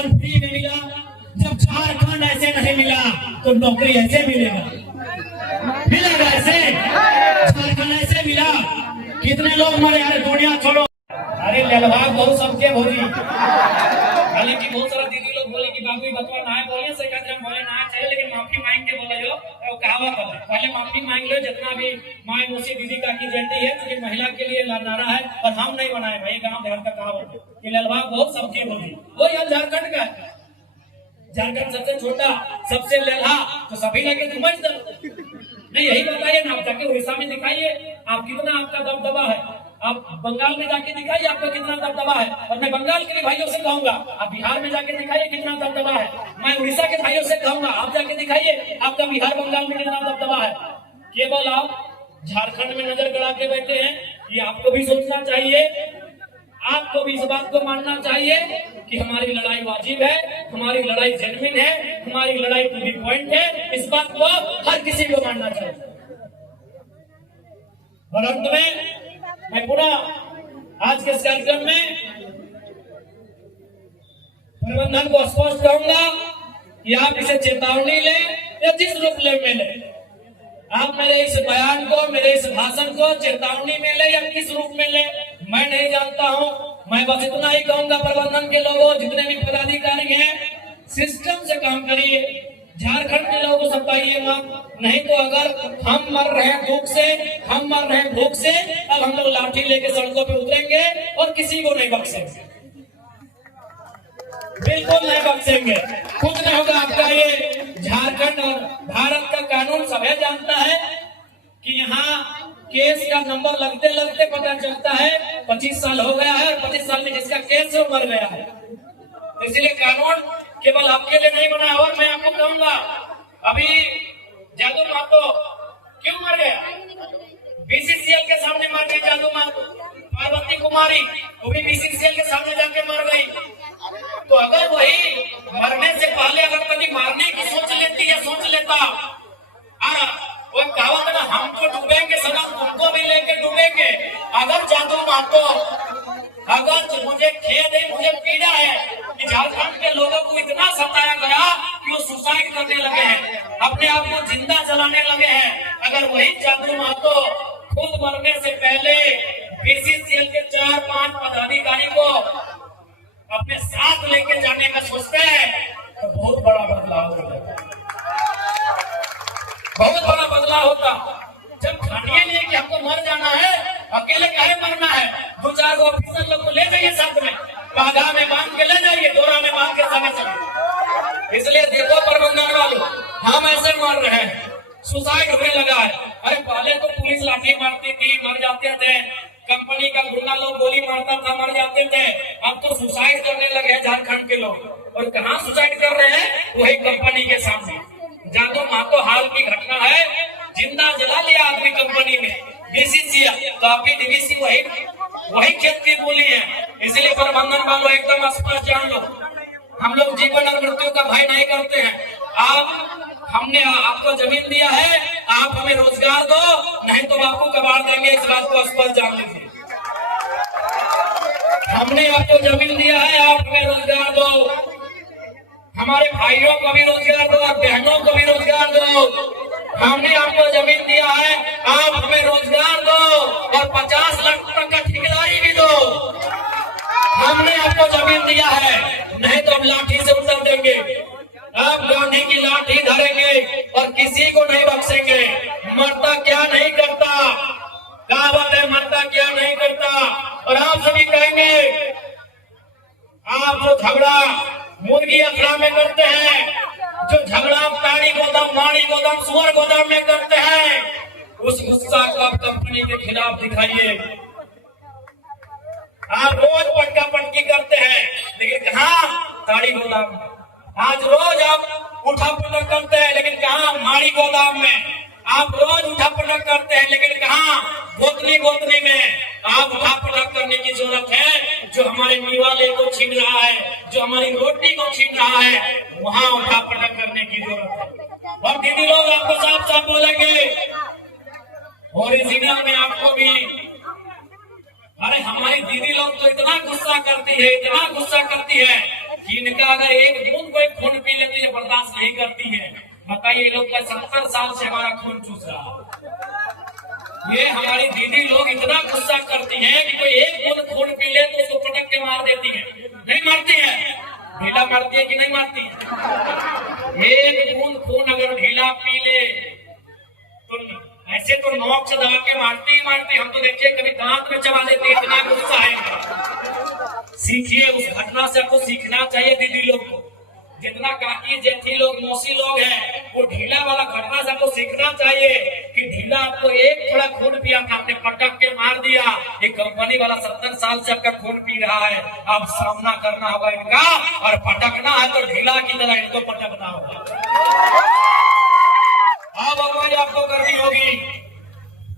Ration free में मिला, जब झारखंड ऐसे नहीं मिला तो नौकरी ऐसे मिलेगा, मिलेगा ऐसे, झारखंड ऐसे मिला। कितने लोग मरे, अरे दुनिया छोड़ो, अरे ललभाग बहुत सबके भोजी। हालांकि बहुत सारा दीदी लोग बोले कि बाबू बतवा ना बोले से कहते हम बोले ना चाहिए, लेकिन माफी मांग के बोले जो कहावत है, पहले माफी मांग लो। जितना भी माए मुसी दीदी का की जयंती है क्योंकि महिला के लिए नारा है, और हम नहीं बनाए भाई, गाँव देहात का कहावत है कि ललभाग बहुत सबके भोजी। वो यार झारखंड का, झारखंड सबसे छोटा, सबसे लल्हा, तो सभी लगे समझ दो नहीं। यही बताइए ना, आप जाके उड़ीसा में दिखाइए आप कितना आपका दबदबा है, आप बंगाल में जाके दिखाइए आपका कितना दबदबा है। और मैं बंगाल के भाइयों से कहूंगा, आप बिहार में जाके दिखाइए कितना दबदबा है। मैं उड़ीसा के भाइयों से कहूंगा, आप जाके दिखाइए आपका बिहार बंगाल में कितना दबदबा है। केवल आप झारखंड में नजर गड़ा के बैठे हैं, ये आपको भी सोचना चाहिए, आपको भी इस बात को मानना चाहिए कि हमारी लड़ाई वाजिब है, हमारी लड़ाई जेन्युइन है, हमारी लड़ाई टू दी पॉइंट है। इस बात को हर किसी को मानना चाहिए। और अंत में मैं पुनः आज के इस कार्यक्रम में प्रबंधन को स्पष्ट कहूंगा कि आप इसे चेतावनी लें या जिस रूप में ले, आप मेरे इस बयान को, मेरे इस भाषण को चेतावनी में ले या किस रूप में ले, मैं नहीं जानता हूं। मैं बस इतना ही कहूंगा प्रबंधन के लोगों, जितने भी पदाधिकारी हैं, सिस्टम से काम करिए, झारखंड के लोगों को सताइएगा नहीं। तो अगर हम मर रहे हैं भूख से, हम मर रहे हैं भूख से, अब हम लोग लाठी लेके सड़कों पे उतरेंगे और किसी को नहीं बख्शेंगे, बिल्कुल नहीं बख्शेंगे। कुछ नहीं होगा आपका। ये झारखंड और भारत का कानून सभी जानता है कि यहाँ केस का नंबर लगते लगते पता चलता है 25 साल हो गया है, और 25 साल में जिसका केस है वो मर गया है। इसलिए कानून केवल आपके लिए नहीं बना। और मैं आपको कहूंगा, अभी जादू महतो क्यों मर गया? बीसीसीएल के सामने मर गई जादू महतो। पार्वती कुमारी वो भी बीसीसीएल के सामने जाके मर गई। तो अगर वही मरने से पहले अगर कभी मारने की सोच लेती या सोच लेता, वो कहावत है ना, हम तो डूबेंगे सनम, तुमको भी लेके डूबेंगे। अगर जादू महतो, अगर मुझे खेद है, मुझे पीड़ा है कि झारखंड के लोगों को इतना सताया गया कि वो सुसाइड करने लगे हैं, अपने आप को जिंदा जलाने लगे हैं। अगर वही जादू महतो खुद मरने से पहले बीसीसीएल के 4-5 पदाधिकारी को अपने साथ लेके जाने का सोचते हैं तो बहुत बड़ा बदलाव होता, बहुत बड़ा बदलाव होता। जब ठानिए लिए कि हमको मर जाना है, अकेले काहे मरना है, 2-4 ऑफिसर लोग को ले जाइए साथ में, बाधा में बांध के ले जाइए, डोरा में बांध के समय चलिए। इसलिए देखो प्रबंधन वालों, हम ऐसे मर रहे हैं, सुसाइड होने लगा है। अरे पहले तो पुलिस लाठी मारती थी, मर जाते थे, कंपनी का गुंडा लोग गोली मारता था, मर जाते थे। अब तो सुसाइड करने लगे हैं झारखंड के लोग। और कहाँ सुसाइड कर रहे हैं? वही कंपनी के सामने। जादू महतो हाल की घटना है, जिंदा जला लिया आदमी कंपनी में, बीसीसीएल। तो आपकी डीवीसी वही खेत की बोली है। इसलिए प्रबंधन वालों एकदम स्पष्ट जान लो, हम लोग जीवन और मृत्यु का भय नहीं करते हैं। हमने आपको जमीन दिया है, आप हमें रोजगार दो, नहीं तो बापू कबाड़ देंगे, इस बात को स्पष्ट जान लीजिए। हमने आपको जमीन दिया है, आप हमें रोजगार दो, हमारे भाइयों को भी रोजगार दो और बहनों को भी रोजगार दो। हमने आपको जमीन दिया है, आप हमें रोजगार दो और 50 लाख तक का ठेकेदारी भी दो। हमने आपको जमीन दिया है, नहीं तो हम लाठी से उतर देंगे। अब गांधी की लाठी धरेंगे और किसी को नहीं बख्शेंगे। मरता क्या नहीं करता, कहावत है, मरता क्या नहीं करता। और आप सभी कहेंगे, आप जो झगड़ा मुर्गी अखड़ा में करते हैं, जो झगड़ा ताड़ी गोदाम, नाड़ी गोदाम, सुअर गोदाम में करते हैं, उस गुस्सा को आप कंपनी के खिलाफ दिखाइए। आप रोज पटका पटकी करते हैं, लेकिन कहाँ? ताड़ी गोदाम। आज रोज आप उठा पटक करते हैं, लेकिन कहाँ? माड़ी गोदाम में। आप रोज उठा पटक करते हैं, लेकिन कहाँ? गोतनी गोतनी में। आप उठा पटक करने की जरूरत है, जो हमारे निवाले को छीन रहा है, जो हमारी रोटी को छीन रहा है, वहाँ उठा पटक करने की जरूरत है। और दीदी लोग आपको साफ साफ बोलेंगे, ओरिजिनल में आपको भी, अरे हमारी दीदी लोग तो इतना गुस्सा करती है, इतना गुस्सा करती है कि इनका अगर एक बूंद कोई खून पी ले तो ये बर्दाश्त नहीं करती है। बताइए, ये लोग का 70 साल से हमारा खून चूस रहा। ये हमारी दीदी लोग इतना गुस्सा करती हैं कि कोई एक बूंद खून पी ले तो उसको पटक के मार देती है। नहीं मारती है? ढीला मारती है कि नहीं मारती है? एक बूंद खून अगर ढीला पी ले तो ऐसे तो नोक से दबा के मारती ही मारती। हम तो देखिए कभी दांत में चबा देती है, इतना गुस्सा है। सीखिए, उस घटना से आपको सीखना चाहिए दीदी लोग को। जितना काकी जेठी लोग मौसी लोग हैं, वो ढीला वाला घटना से आपको सीखना चाहिए कि ढीला आपको एक थोड़ा खून पिया था, आपने पटक के मार दिया। एक कंपनी वाला 70 साल से आपका खून पी रहा है। अब सामना करना होगा इनका, और पटकना है तो ढीला की तरह इनको पटकना होगा। अब आवाज आपको करनी होगी।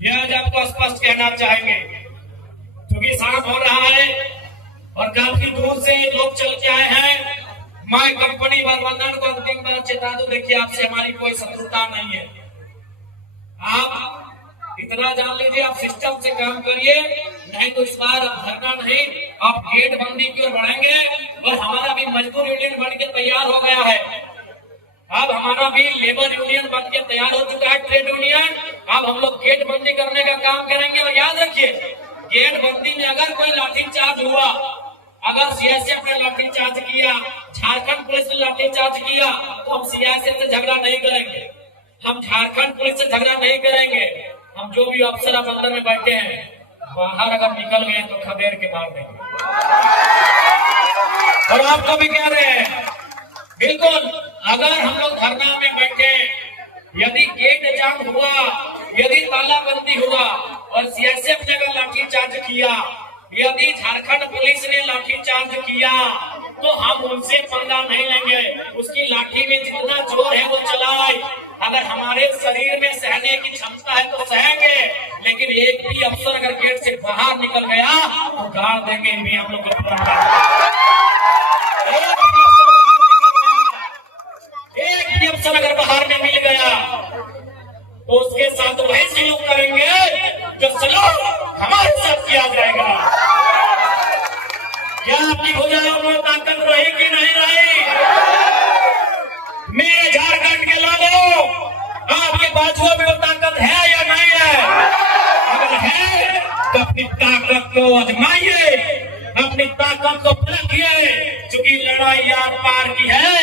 यह आज आपको स्पष्ट कहना चाहेंगे, क्योंकि सांस हो रहा है और काफी दूर से लोग चल के आए हैं। मैं कंपनी प्रबंधन को अंतिम बार चेता दूं, देखिए आपसे हमारी कोई शत्रुता नहीं है। आप इतना जान लीजिए, आप सिस्टम से काम करिए, नहीं तो इस बार धरना नहीं, आप गेट बंदी की ओर बढ़ेंगे। और हमारा भी मजदूर यूनियन बन के तैयार हो गया है। अब हमारा भी लेबर यूनियन बन के तैयार हो चुका है, ट्रेड यूनियन। अब हम लोग गेट बंदी करने का काम करेंगे। और याद रखिए, गेट बंदी में अगर कोई लाठीचार्ज हुआ, अगर सीआईएसएफ ने लाठीचार्ज किया, झारखंड पुलिस ने लाठीचार्ज किया, तो हम सीआईएसएफ से झगड़ा नहीं करेंगे, हम झारखंड पुलिस से झगड़ा नहीं करेंगे। हम जो भी अफसर अब अंदर में बैठे हैं, बाहर अगर निकल गए तो खदेड़ के मार देंगे। और आपको भी कह रहे हैं, बिल्कुल, अगर हम लोग धरना में बैठे, यदि गेट जाम हुआ, यदि तालाबंदी हुआ और सीआईएसएफ ने अगर लाठीचार्ज किया, यदि झारखंड पुलिस ने लाठीचार्ज किया, तो हम उनसे पंगा नहीं लेंगे। उसकी लाठी में जितना जोर है वो चलाए। अगर हमारे शरीर में सहने की क्षमता है तो सहेंगे, लेकिन एक भी अफसर अगर गेट से बाहर निकल गया तो गाड़ देंगे भी हम लोग। एक भी अफसर अगर बाहर में मिल गया तो उसके साथ वही सलूक करेंगे जो सलूक हमारे साथ किया जाएगा। क्या आपकी भुजाओं में ताकत रही कि नहीं रही? मेरे झारखंड के लोगों, आपके बाजुओं में वो ताकत है या नहीं है? अगर है तो अपनी ताकत को आजमाइए, अपनी ताकत को परखिए। चूंकि लड़ाई यार पार की है,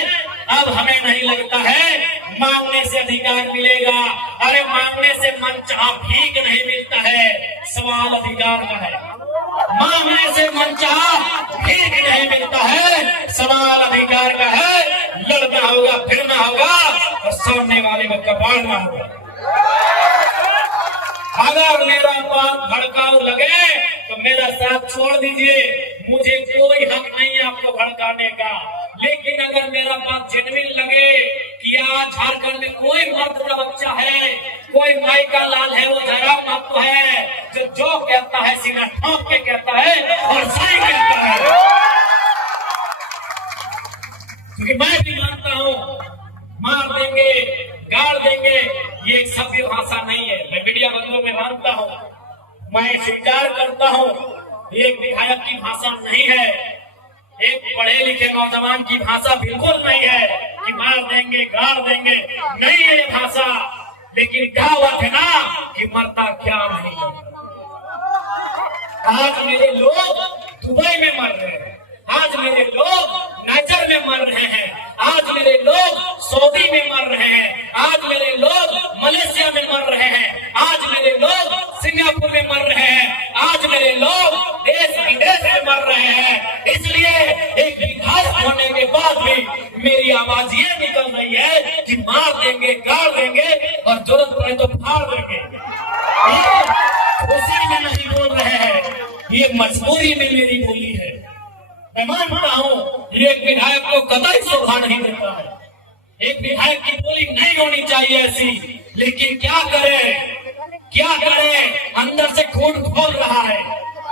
अब हमें नहीं लगता है मांगने से अधिकार मिलेगा। अरे मांगने से मनचाहा भीख नहीं मिलता है, सवाल अधिकार का है। मांगने से मनचाहा भीख नहीं मिलता है, सवाल अधिकार का है। लड़ना होगा, फिरना होगा और सामने वाले को कबाड़ना होगा। अगर मेरा बात भड़काऊ लगे तो मेरा साथ छोड़ दीजिए, मुझे कोई हक नहीं है आपको भड़काने का। लेकिन अगर मेरा बात जेन्युइन लगे कि आज झारखंड में कोई मर्द का बच्चा है, कोई माई का लाल है, वो जरा मत है जो कहता है सीना ठोक के कहता है और सही कहता है। क्योंकि मैं भी मानता हूँ, मार देंगे, गाड़ देंगे, ये एक सभ्य भाषा नहीं है। मैं मीडिया बंधुओं में मानता हूँ, मैं स्वीकार करता हूँ, एक विधायक की भाषा नहीं है, एक पढ़े लिखे नौजवान की भाषा बिल्कुल नहीं है कि मार देंगे, गाड़ देंगे, नहीं है ये भाषा। लेकिन क्या हुआ है ना कि मरता क्या नहीं। आज मेरे लोग दुबई में मर रहे हैं, आज मेरे लोग नाइजर में मर रहे हैं, आज मेरे लोग सऊदी में मर रहे हैं, आज मेरे लोग मलेशिया में मर रहे हैं, आज मेरे लोग सिंगापुर में मर रहे हैं, आज मेरे लोग देश विदेश में मर रहे हैं। इसलिए एक विधायक होने के बाद भी मेरी आवाज ये निकल रही है कि मार देंगे, गाड़ देंगे और जरूरत पड़े तो फाड़ देंगे। खुशी में नहीं बोल रहे हैं, ये मजबूरी में मेरी बोली है। मैं मानता हूँ एक विधायक को कतई शोभा नहीं देता है, एक विधायक की बोली नहीं होनी चाहिए ऐसी। लेकिन क्या करें, क्या करें, अंदर से खून खोल रहा है,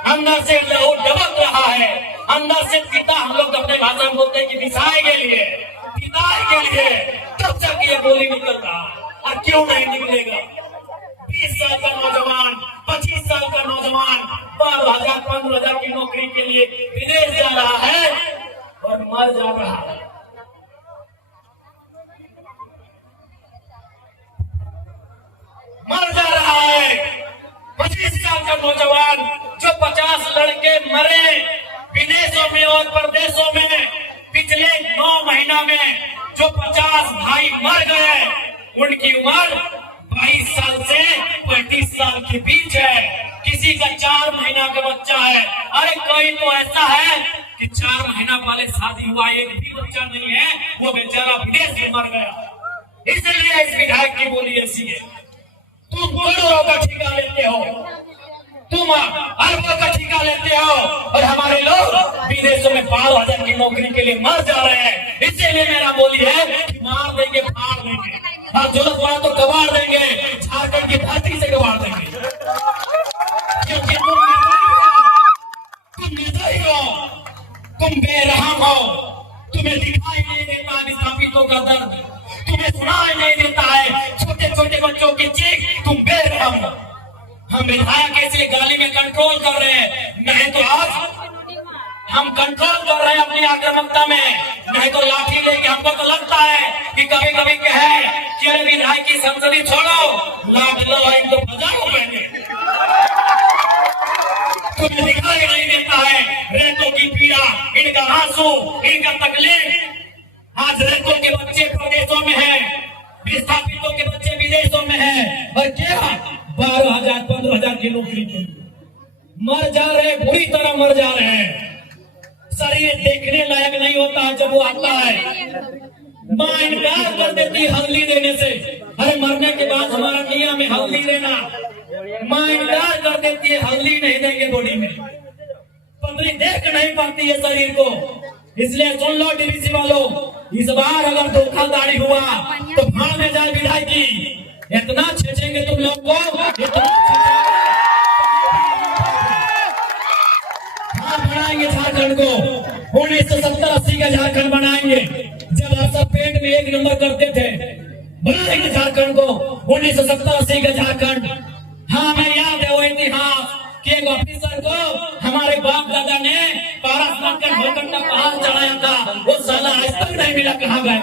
अंदर से लहू डबक रहा है, अंदर से पिता, हम लोग अपने भाषा में बोलते हैं कि पिसाई के लिए, पिताई के लिए तब तक ये बोली निकल रहा है। और क्यों नहीं निकलेगा? 20 साल का नौजवान, 25 साल का नौजवान 12,000 15,000 की नौकरी के लिए विदेश जा रहा है और मर जा रहा है। मर जा रहा है 25 साल का नौजवान, जो 50 लड़के मरे विदेशों में और प्रदेशों में पिछले 9 महीना में, जो 50 भाई मर गए, उनकी उम्र 22 साल से 35 साल के बीच है। किसी का 4 महीना का बच्चा है। अरे कोई तो ऐसा है कि 4 महीना पहले शादी हुआ, एक भी बच्चा नहीं है, वो बेचारा विदेश में मर गया। इसलिए इस विधायक की बोली ऐसी है, तुम करोड़ों का ठेका लेते हो, तुम अरबों का ठेका लेते हो, और हमारे लोग विदेशों में 12,000 की नौकरी के लिए मर जा रहे हैं। इसीलिए मेरा बोली है कि मार देंगे, फाड़ देंगे, और जरूरत पड़ा तो गवाड़ देंगे, झारखंड की धरती से गवाड़ देंगे। क्योंकि तुम निर्दयी हो, तुम बेरहम हो, तुम्हें दिखाई नहीं देता विस्थापितों का दर्द, तुम्हें सुनाई नहीं देता है छोटे छोटे बच्चों की चीख, तुम बेरहम हो। हम विधायक इसलिए गाली में कंट्रोल कर रहे हैं, नहीं तो आज हम कंट्रोल कर रहे हैं अपनी आक्रामकता में, नहीं तो लाठी लेके हमको तो लगता है कि कभी कभी कहे कि अरे विधायक की संसदी छोड़ो, लाठ लो और इनको बजाओ पहले। तुम्हें दिखाई नहीं देता है रेतों की पीड़ा, इनका आंसू, इनका तकलीफ। आज रेतों के बच्चे प्रदेशों में हैं, विस्थापितों के बच्चे विदेशों में हैं, और क्या 12,000 15,000 की नौकरी के लिए मर जा रहे, बुरी तरह मर जा रहे हैं। शरीर देखने लायक नहीं होता है जब वो आता है। माँ इनकार कर देती है हल्दी देने से, अरे मरने के बाद हमारा नियम में हल्दी देना, माँ इनकार कर देती है हल्दी नहीं देंगे बॉडी में। पत्नी देख नहीं पाती है शरीर को। इसलिए सुन लो डीवीसी वालों, इस बार अगर धोखाधड़ी हुआ तो भाड़ में जाए विधायक की। इतना छेचेंगे तुम लोग को, इतना बनाएंगे झारखंड को। 1970-80 का झारखंड बनाएंगे, जब आप सब पेट में 1 नंबर करते थे। बनाएंगे झारखंड को, 1970-80 का झारखंड। हाँ, मैं याद है वो इतिहास कि एक ऑफिसर को हमारे बाप दादा ने पारस बनकर भोकंडा पहाड़ चढ़ाया था, वो साला आज तक नहीं मिला, कहाँ गए।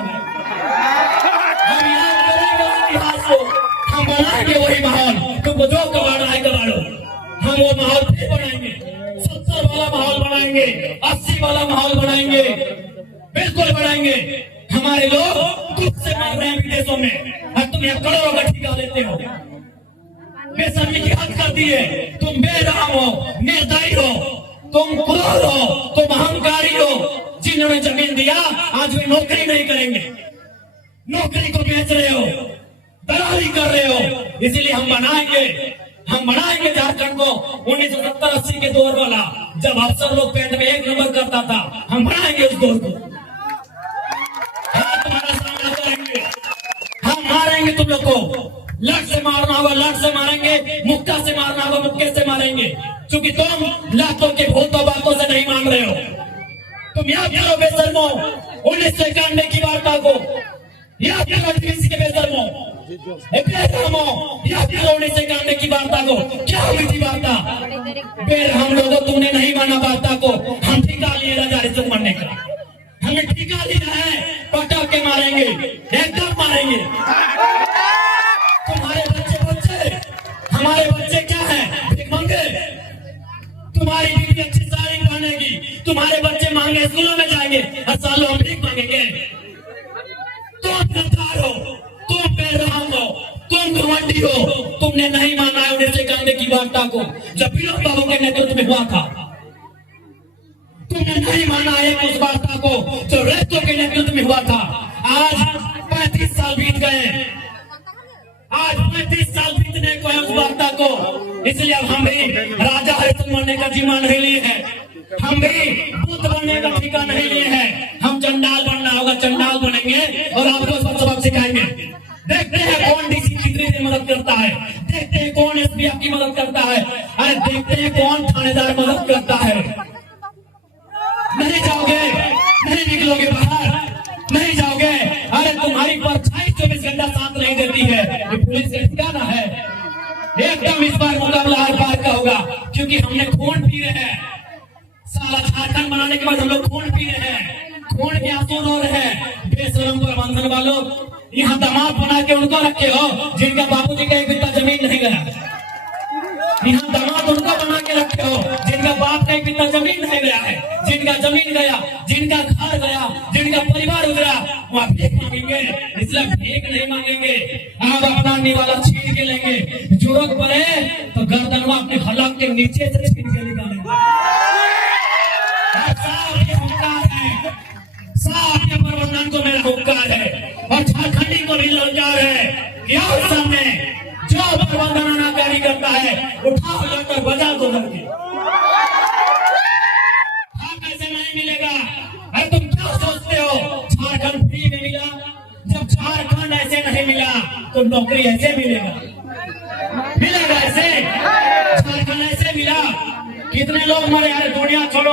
हम याद करेंगे उस इतिहास को, हम बनाएंगे वही माहौल। तुमको जो कबाड़ा है कबाड़ो, हम वो माहौल फिर बनाएंगे, 70 वाला माहौल बनाएंगे, 80 वाला माहौल बनाएंगे, बिल्कुल बनाएंगे। हमारे लोग दुख से मर रहे हैं विदेशों में, और तुम यहाँ करोड़ों का ठेका लेते हो। बेशर्मी की हद कर दिए। तुम बेरहम हो, निर्दयी हो, तुम क्रूर हो, तुम अहंकारी हो। जिन्होंने जमीन दिया आज वे नौकरी नहीं करेंगे, नौकरी को बेच रहे हो, दलाली कर रहे हो। इसीलिए हम बनाएंगे झारखंड को 1970-80 के दौर वाला, जब अफसर लोग पेट में 1 नंबर करता था। हम बनाएंगे उस दौर को। तुम्हारा सामना करेंगे, हम मारेंगे तुम लोग को। लट से मारना होगा लट से मारेंगे, मुक्का से मारना होगा मुक्के से मारेंगे, क्योंकि तुम लातों के भूतों बातों से नहीं मान रहे हो। तुम याद करो बेशर्मो 1991 की वार्ता को, याद करो डीवीसी के बेशर्मो, याद करो 1991 की वार्ता को। क्या हुई थी वार्ता? बेरहम लोगों, तुमने नहीं माना वार्ता को। हम ठिका लिए राजा रिश्वत मारने का, हमें ठिका लिया है, पटक के मारेंगे, एकदम मारेंगे। तुम्हारे बच्चे हमारे बच्चे क्या है? भिखमंगे। तुम्हारी बीवी अच्छी साड़ी पहनेगी, तुम्हारे बच्चे महंगे स्कूलों में जाएंगे, और सालों हम भीख मांगेंगे। तुम गद्दार हो, तुम बेरहम हो, तुम घमंडी हो। तुमने नहीं माना है 1991 की वार्ता को, जब विनोद बाबू के नेतृत्व में हुआ था। तुमने नहीं माना है उस वार्ता को जो रेतों के नेतृत्व में हुआ था। आज 35 साल बीत गए, आज 35 साल बीतने को है उस वार्ता को। इसलिए अब हम भी राजा हरिश्चंद्र बनने का जिम्मा नहीं लिए हैं, हम भी बुद्ध बनने का ठेका नहीं लिए हैं। हम चंडाल बनना होगा, चंडाल बनेंगे और आपको सबक सिखाएंगे। देखते हैं कौन डीसी कितनी देर मदद करता है, देखते हैं कौन एसपी आपकी मदद करता है, अरे देखते हैं कौन थानेदार मदद करता है। नहीं जाओगे, नहीं निकलोगे बाहर, नहीं जाओगे। अरे तुम्हारी परछाई 24 घंटा साथ नहीं देती है, ये पुलिस का ठिकाना है। एकदम इस बार मुकाबला हर बार का होगा, क्योंकि हमने खून पी रहे हैं। साला झारखंड बनाने के बाद हम लोग खून पी रहे हैं। खून के आंसू रो रहे हैं बेशरम प्रबंधन वालों। यहाँ दामाद बना के उनको रखे हो जिनका बाबूजी का एक बित्ता जमीन नहीं गया। यहाँ दामाद उनको बना के रखे हो जिनका बाप का एक बित्ता जमीन नहीं गया है, जिनका जमीन गया, जिनका घर गया, जिनका परिवार उजरा, वहाँ भीख मांगेंगे। इसलिए भीख नहीं मांगेंगे, आप अपना निवाला छीन के लेंगे। जरूरत पड़े तो गर्दनवा अपने हलक के नीचे से छीन के निकालेंगे। साफ ये हुक्कार है, साफ ये प्रबंधन को मेरा हुक्कार है और झारखंडी को भी ललकार है कि आप सामने जो प्रबंधन अनाकारी करता है उठा जाकर बजा दो करके। कैसे नहीं मिलेगा? अरे तुम क्या सोचते हो झारखंड फ्री में मिला? जब झारखंड ऐसे नहीं मिला तो नौकरी ऐसे मिलेगा? मिलेगा ऐसे? झारखंड ऐसे मिला? कितने लोग मरे? यार दुनिया छोड़ो।